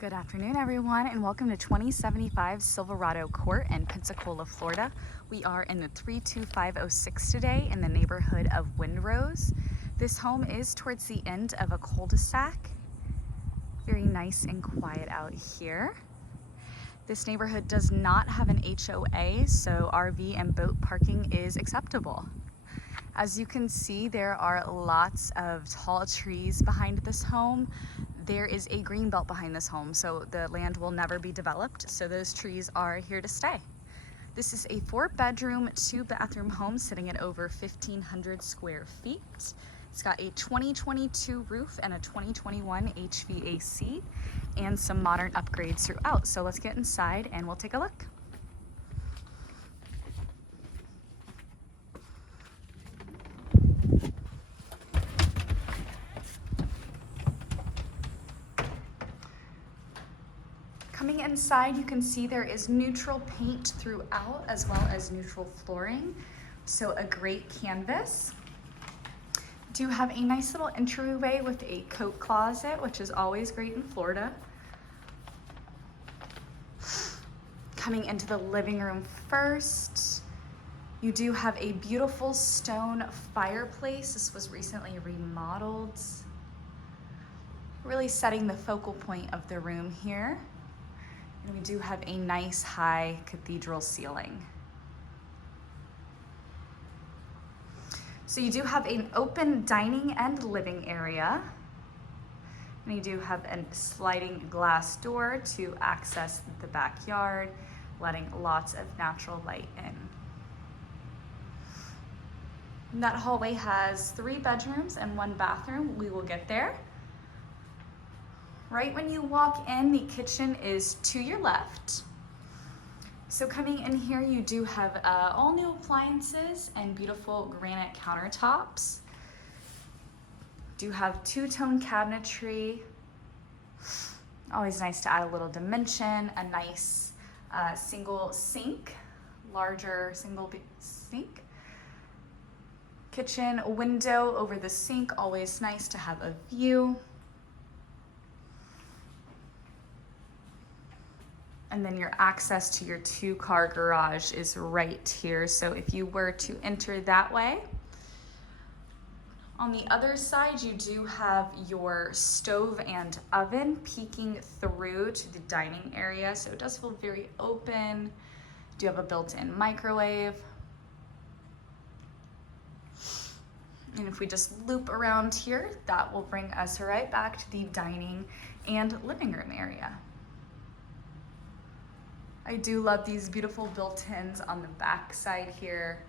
Good afternoon, everyone, and welcome to 2075 Silverado Court in Pensacola, Florida. We are in the 32506 today in the neighborhood of Windrose. This home is towards the end of a cul-de-sac. Very nice and quiet out here. This neighborhood does not have an HOA, so RV and boat parking is acceptable. As you can see, there are lots of tall trees behind this home. There is a green belt behind this home, so the land will never be developed, so those trees are here to stay. This is a 4-bedroom, 2-bathroom home sitting at over 1,500 square feet. It's got a 2022 roof and a 2021 HVAC and some modern upgrades throughout. So let's get inside and we'll take a look. Coming inside, you can see there is neutral paint throughout as well as neutral flooring. So a great canvas. Do have a nice little entryway with a coat closet, which is always great in Florida. Coming into the living room first, you do have a beautiful stone fireplace. This was recently remodeled. Really setting the focal point of the room here. And we do have a nice high cathedral ceiling. So you do have an open dining and living area. And you do have a sliding glass door to access the backyard, letting lots of natural light in. And that hallway has 3 bedrooms and 1 bathroom. We will get there. Right when you walk in, the kitchen is to your left. So coming in here, you do have all new appliances and beautiful granite countertops. Do have 2-tone cabinetry. Always nice to add a little dimension. A nice single sink, larger single sink. Kitchen window over the sink, always nice to have a view. And then your access to your 2-car garage is right here. So if you were to enter that way, on the other side, you do have your stove and oven peeking through to the dining area. So it does feel very open. Do have a built-in microwave. And if we just loop around here, that will bring us right back to the dining and living room area. I do love these beautiful built-ins on the back side here.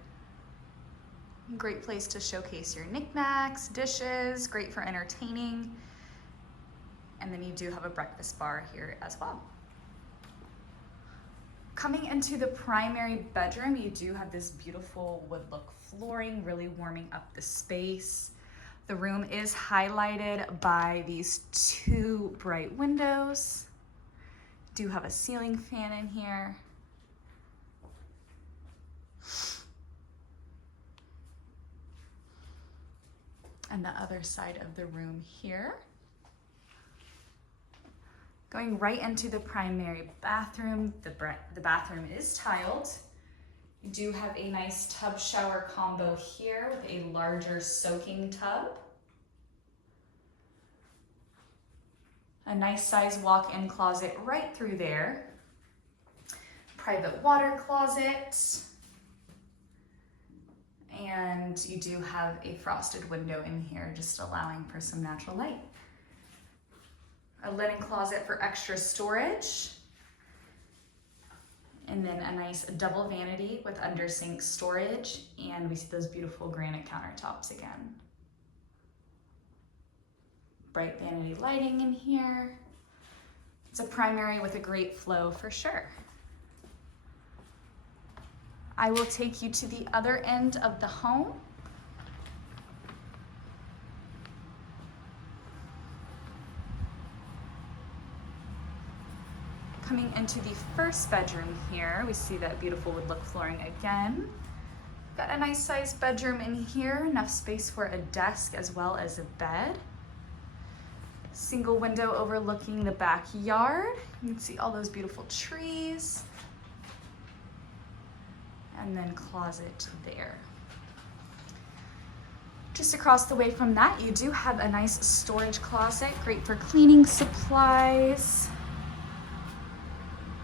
Great place to showcase your knickknacks, dishes, great for entertaining. And then you do have a breakfast bar here as well. Coming into the primary bedroom, you do have this beautiful wood look flooring, really warming up the space. The room is highlighted by these 2 bright windows. Do have a ceiling fan in here. And the other side of the room here. Going right into the primary bathroom. The bathroom is tiled. You do have a nice tub shower combo here with a larger soaking tub. A nice size walk-in closet right through there. Private water closet. And you do have a frosted window in here, just allowing for some natural light. A linen closet for extra storage. And then a nice double vanity with under sink storage. And we see those beautiful granite countertops again. Bright vanity lighting in here. It's a primary with a great flow for sure. I will take you to the other end of the home. Coming into the first bedroom here, we see that beautiful wood look flooring again. Got a nice sized bedroom in here, enough space for a desk as well as a bed. Single window overlooking the backyard. You can see all those beautiful trees. And then closet there. Just across the way from that, you do have a nice storage closet, great for cleaning supplies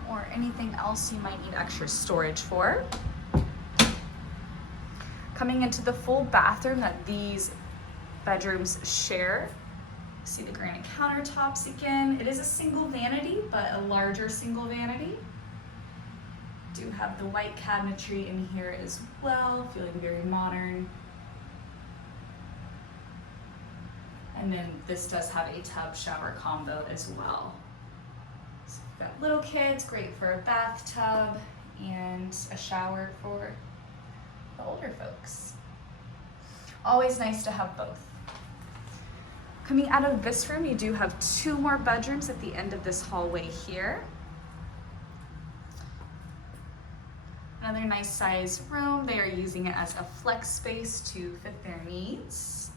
or anything else you might need extra storage for. Coming into the full bathroom that these bedrooms share. See the granite countertops again. It is a single vanity, but a larger single vanity. Do have the white cabinetry in here as well, feeling very modern. And then this does have a tub shower combo as well. So we've got little kids, great for a bathtub and a shower for the older folks. Always nice to have both. Coming out of this room, you do have 2 more bedrooms at the end of this hallway here. Another nice size room. They are using it as a flex space to fit their needs.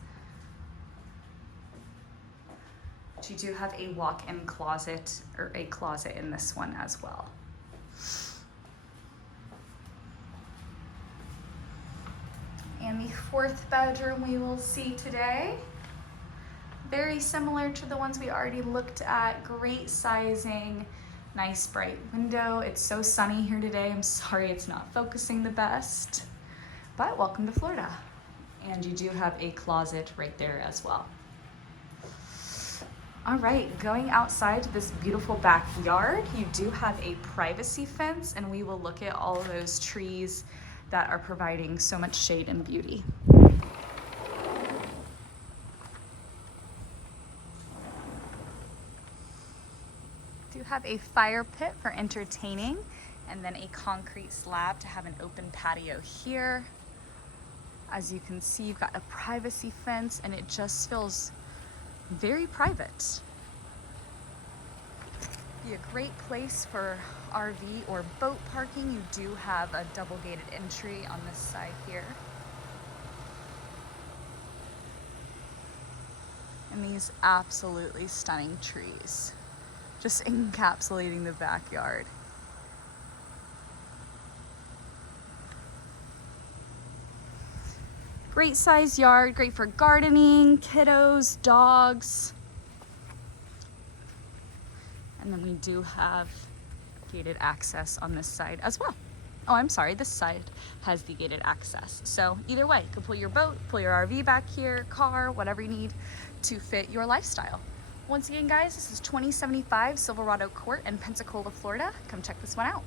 But you do have a walk-in closet, or a closet in this one as well. And the 4th bedroom we will see today. Very similar to the ones we already looked at. Great sizing, nice bright window. It's so sunny here today. I'm sorry it's not focusing the best, but welcome to Florida. And you do have a closet right there as well. All right, going outside to this beautiful backyard, you do have a privacy fence, and we will look at all of those trees that are providing so much shade and beauty. Do have a fire pit for entertaining, and then a concrete slab to have an open patio here. As you can see, you've got a privacy fence, and it just feels very private. Be a great place for RV or boat parking. You do have a double gated entry on this side here. And these absolutely stunning trees, just encapsulating the backyard. Great size yard, great for gardening, kiddos, dogs. And then we do have gated access on this side as well. Oh, I'm sorry, this side has the gated access. So either way, you can pull your boat, pull your RV back here, car, whatever you need to fit your lifestyle. Once again, guys, this is 2075 Silverado Court in Pensacola, Florida. Come check this one out.